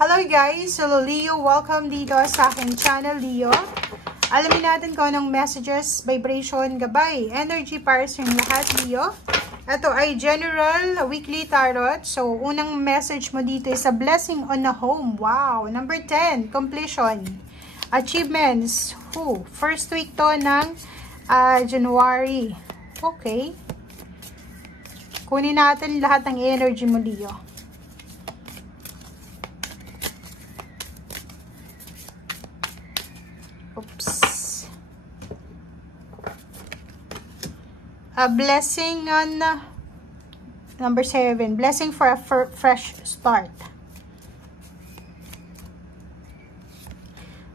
Hello guys! Hello Leo! Welcome dito sa aking channel, Leo. Alamin natin kung anong messages, vibration, gabay, energy para sa inyong lahat, Leo. Ito ay General Weekly Tarot. So, unang message mo dito is a blessing on a home. Wow! Number 10, completion. Achievements. First week to ng January. Okay. Kunin natin lahat ng energy mo, Leo. A blessing on number 7. Blessing for a fresh start.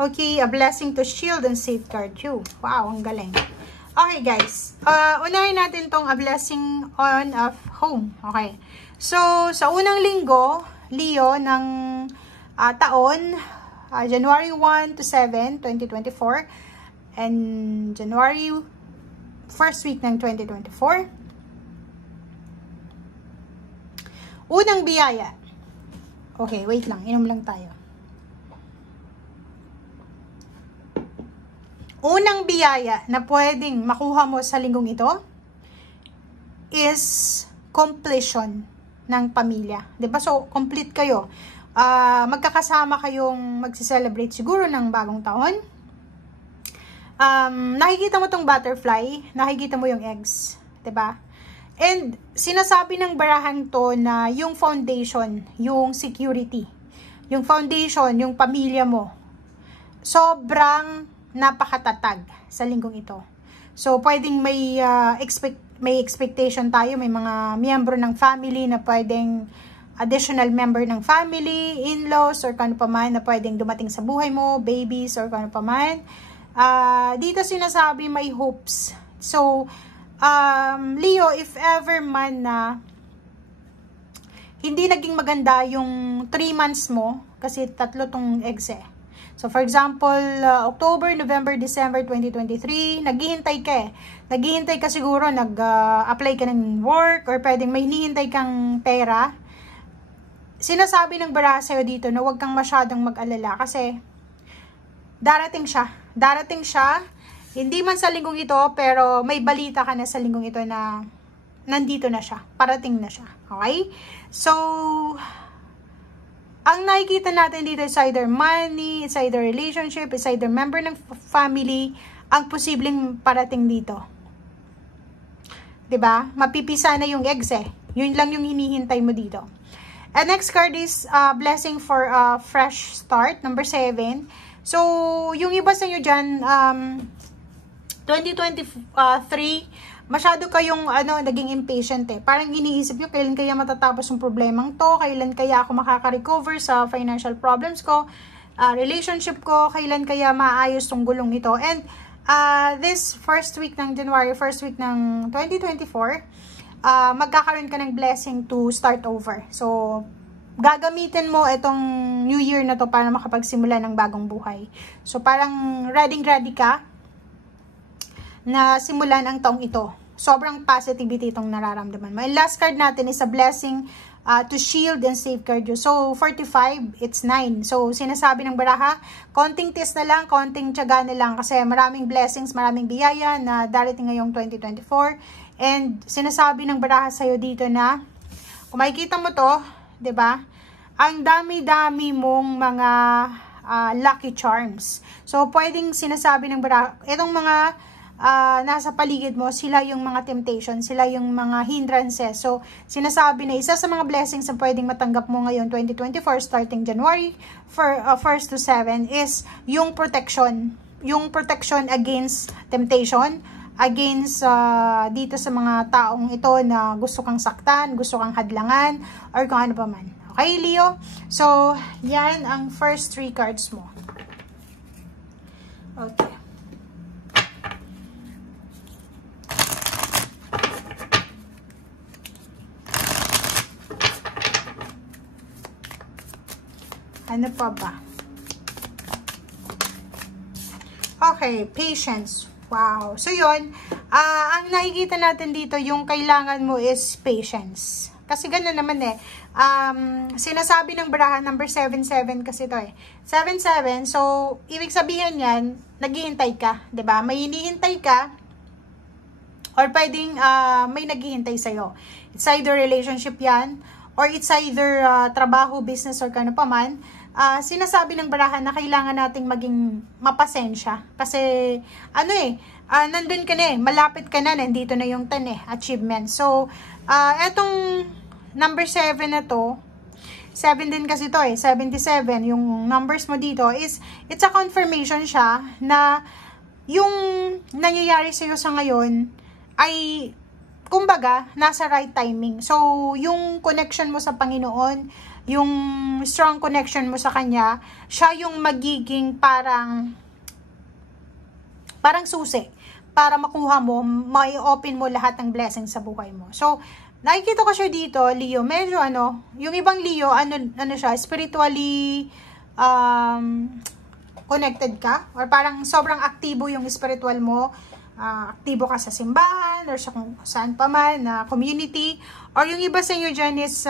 Okay, a blessing to shield and safeguard you. Wow, ang galing. Okay, guys. Unahin natin tong a blessing on a home. Okay. So, sa unang linggo, Leo, ng taon, January 1 to 7, 2024, and January first week ng 2024. Unang biyaya. Okay, wait lang. Inom lang tayo. Unang biyaya na pwedeng makuha mo sa linggong ito is completion ng pamilya. Diba? So, complete kayo. Magkakasama kayong magsi-celebrate siguro ng bagong taon. Nakikita mo tong butterfly, nakikita mo yung eggs, 'di ba? And sinasabi ng barahan to na yung foundation, yung security, yung foundation, yung pamilya mo, sobrang napakatatag sa linggong ito. So pwedeng may expectation tayo, may mga miyembro ng family na pwedeng additional member ng family, in-laws, or kano pa man na pwedeng dumating sa buhay mo, babies, or kano pa man. Dito sinasabi may hopes. So, Leo, if ever man na hindi naging maganda yung 3 months mo, kasi tatlo tong eggs eh. So, for example, October, November, December 2023, naghihintay ka eh. Naghihintay ka siguro, nag-apply ka ng work, or pwedeng may hinihintay kang pera. Sinasabi ng baraha sa'yo dito na huwag kang masyadong mag-alala kasi darating siya. Darating siya, hindi man sa linggong ito, pero may balita ka na sa linggong ito na nandito na siya. Parating na siya. Okay? So, ang nakikita natin dito is either money, it's either relationship, it's either member ng family, ang posibleng parating dito. 'Di ba? Mapipisa na yung eggs eh. Yun lang yung hinihintay mo dito. And next card is blessing for a fresh start, number 7. So, yung iba sa inyo dyan, 2023, masyado kayong naging impatient eh. Parang iniisip nyo, kailan kaya matatapos yung problemang to? Kailan kaya ako makaka-recover sa financial problems ko? Relationship ko? Kailan kaya maayos tong gulong ito? And this first week ng January, first week ng 2024, magkakaroon ka ng blessing to start over. So, gagamitin mo itong New Year na to para makapagsimula ng bagong buhay. So, parang ready ka na simulan ang taong ito. Sobrang positivity itong nararamdaman mo. And last card natin is a blessing to shield and safeguard you. So, 45, it's 9. So, sinasabi ng baraha, konting test na lang, konting tiyaga na lang kasi maraming blessings, maraming biyaya na darating ngayong 2024. And sinasabi ng baraha sa'yo dito na, kung makikita mo to, 'di ba? Ang dami-dami mong mga lucky charms. So pwedeng sinasabi ng baraha, itong mga nasa paligid mo, sila yung mga temptation, sila yung mga hindrances. So sinasabi na isa sa mga blessings na pwedeng matanggap mo ngayon 2024 starting January 1st to 7 is yung protection against temptation, against dito sa mga taong ito na gusto kang saktan, gusto kang hadlangan, or kung ano pa man. Okay, Leo? So, yan ang first 3 cards mo. Okay. Ano pa ba? Okay, patience. Wow. So, yun. Ang nakikita natin dito, yung kailangan mo is patience. Kasi gano'n naman eh. Sinasabi ng baraha, number 77 kasi to eh. 77, so, ibig sabihin yan, naghihintay ka, 'di ba? May hinihintay ka, or pwedeng may naghihintay sa'yo. It's either relationship yan, or it's either trabaho, business, or kano pa man. Sinasabi ng baraha na kailangan nating maging mapasensya. Kasi, nandun ka na eh, malapit ka na, nandito na yung 10 eh, achievement. So, etong number 7 na to, 7 din kasi to eh, 77, yung numbers mo dito is, it's a confirmation siya na yung nangyayari sa'yo sa ngayon ay, kumbaga, nasa right timing. So, yung connection mo sa Panginoon, yung strong connection mo sa Kanya, siya yung magiging parang susi para makuha mo, mai-open mo lahat ng blessings sa buhay mo. So, nakikita ko siya dito, Leo, medyo yung ibang Leo, siya, spiritually connected ka, or parang sobrang aktibo yung spiritual mo, aktibo ka sa simbahan, or sa kung saan pa man, na community, or yung iba sa inyo dyan is,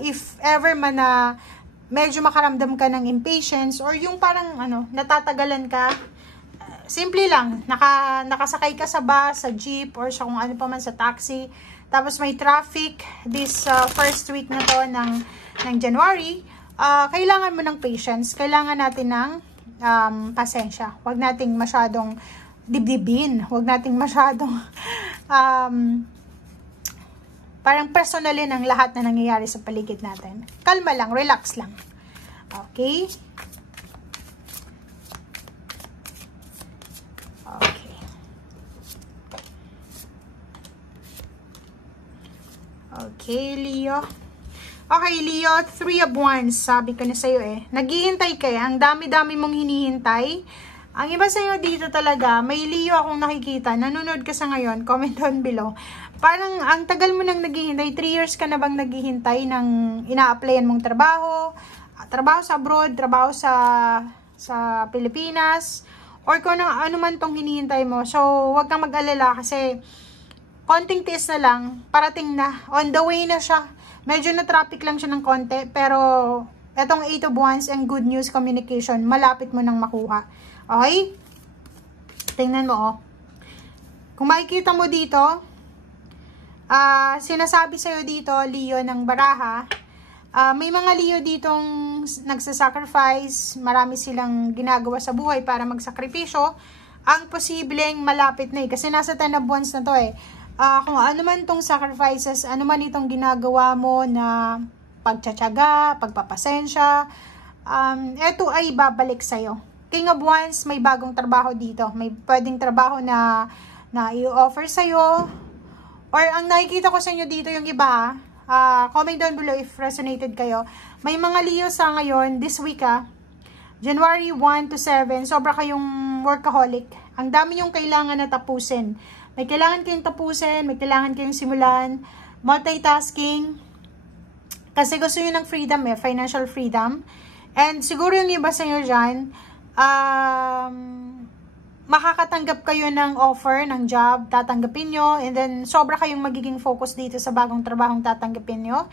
if ever man na medyo makaramdam ka ng impatience, or yung parang, natatagalan ka, simple lang, nakasakay ka sa bus, sa jeep, or sa kung ano pa man, sa taxi, tapos may traffic this first week na to ng January, kailangan mo ng patience, kailangan natin ng pasensya. Huwag nating masyadong dibdibin, huwag nating masyadong parang personalin ang lahat na nangyayari sa paligid natin. Kalma lang, relax lang. Okay? Okay, Leo. Okay, Leo, 3 of Wands, sabi ko na sa'yo eh. Naghihintay ka eh. Ang dami-dami mong hinihintay. Ang iba sa'yo dito talaga, may Leo akong nakikita. Nanonood ka sa ngayon, comment down below. Parang, ang tagal mo nang naghihintay. 3 years ka na bang naghihintay ng ina-applyan mong trabaho? Trabaho sa abroad, trabaho sa Pilipinas, or kung ano man tong hinihintay mo. So, huwag kang mag-alala kasi konting tiis na lang, parating na, on the way na siya. Medyo na traffic lang siya ng konti, pero etong 8 of Wands and good news communication, malapit mo nang makuha. Okay? Tingnan mo, oh. Kung makikita mo dito, sinasabi sa'yo dito, Leo ng baraha, may mga Leo ditong nagsasacrifice, marami silang ginagawa sa buhay para magsakripisyo. Ang posibleng malapit na eh, kasi nasa 10 of Wands na to eh. Kung ano man itong sacrifices, ano man itong ginagawa mo na pagtsatsaga, pagpapasensya, ito ay babalik sa'yo. King of Wands, may bagong trabaho dito. May pwedeng trabaho na i-offer sa'yo. Or ang nakikita ko sa inyo dito yung iba, comment down below if resonated kayo. May mga Leo sa ngayon, this week January 1 to 7, sobra kayong workaholic. Ang dami yung kailangan na tapusin. May kailangan kayong tapusin, may kailangan kayong simulan, multitasking, kasi gusto nyo ng freedom financial freedom. And siguro yung iba sa inyo dyan, makakatanggap kayo ng offer, ng job, tatanggapin nyo, and then sobra kayong magiging focus dito sa bagong trabahong tatanggapin nyo.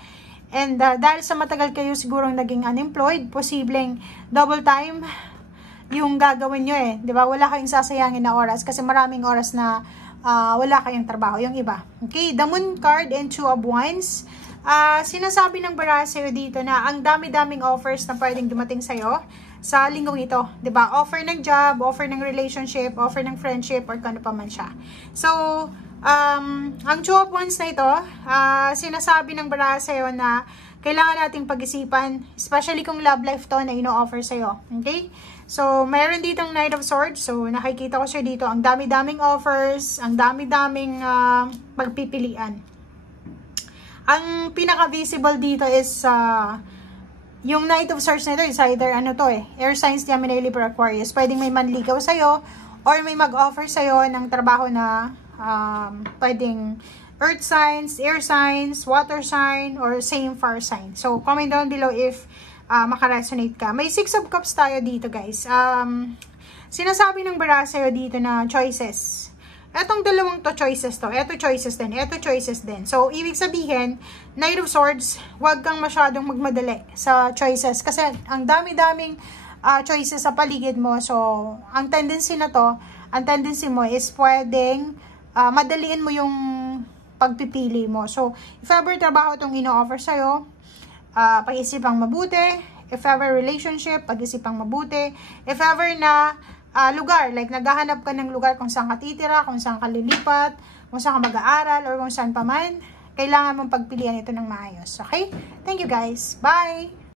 And dahil sa matagal kayo sigurong naging unemployed, posibleng double time yung gagawin nyo eh. Diba? Wala kayong sasayangin na oras kasi maraming oras na wala kayong trabaho, yung iba. Okay, the Moon card and 2 of Wands. Sinasabi ng baraha sa'yo dito na ang dami-daming offers na pwedeng dumating sa'yo sa linggong ito. Diba? Offer ng job, offer ng relationship, offer ng friendship, or kano pa man siya. So, ang 2 of Wands na ito, sinasabi ng baraha sa'yo na kailangan nating pag-isipan, especially kung love life to na ino-offer sa'yo. Okay? So, mayroon ditong Knight of Swords. So, nakikita ko siya dito. Ang dami-daming offers, ang dami-daming pagpipilian. Ang pinaka-visible dito is yung Knight of Swords na ito is either Air signs, Gemini, Libra, Aquarius. Pwedeng may manligaw sa'yo or may mag-offer sa'yo ng trabaho na pwedeng Earth signs, Air signs, Water sign, or same fire sign. So, comment down below if makaresonate ka. May 6 of Cups tayo dito, guys. Sinasabi ng baraha sa'yo dito na choices. Etong dalawang to choices to, eto choices din, eto choices din. So, ibig sabihin, Knight of Swords, huwag kang masyadong magmadali sa choices. Kasi, ang dami-daming choices sa paligid mo. So, ang tendency na to, ang tendency mo is pwedeng madaliin mo yung pagpipili mo. So, if ever trabaho itong ino-offer sa'yo, pag-isipang mabuti. If ever relationship, pag-isipang mabuti. If ever na lugar, like naghahanap ka ng lugar kung saan ka titira, kung saan ka lilipat, kung saan ka mag-aaral, or kung saan pa man, kailangan mong pagpilian ito ng maayos. Okay? Thank you guys. Bye!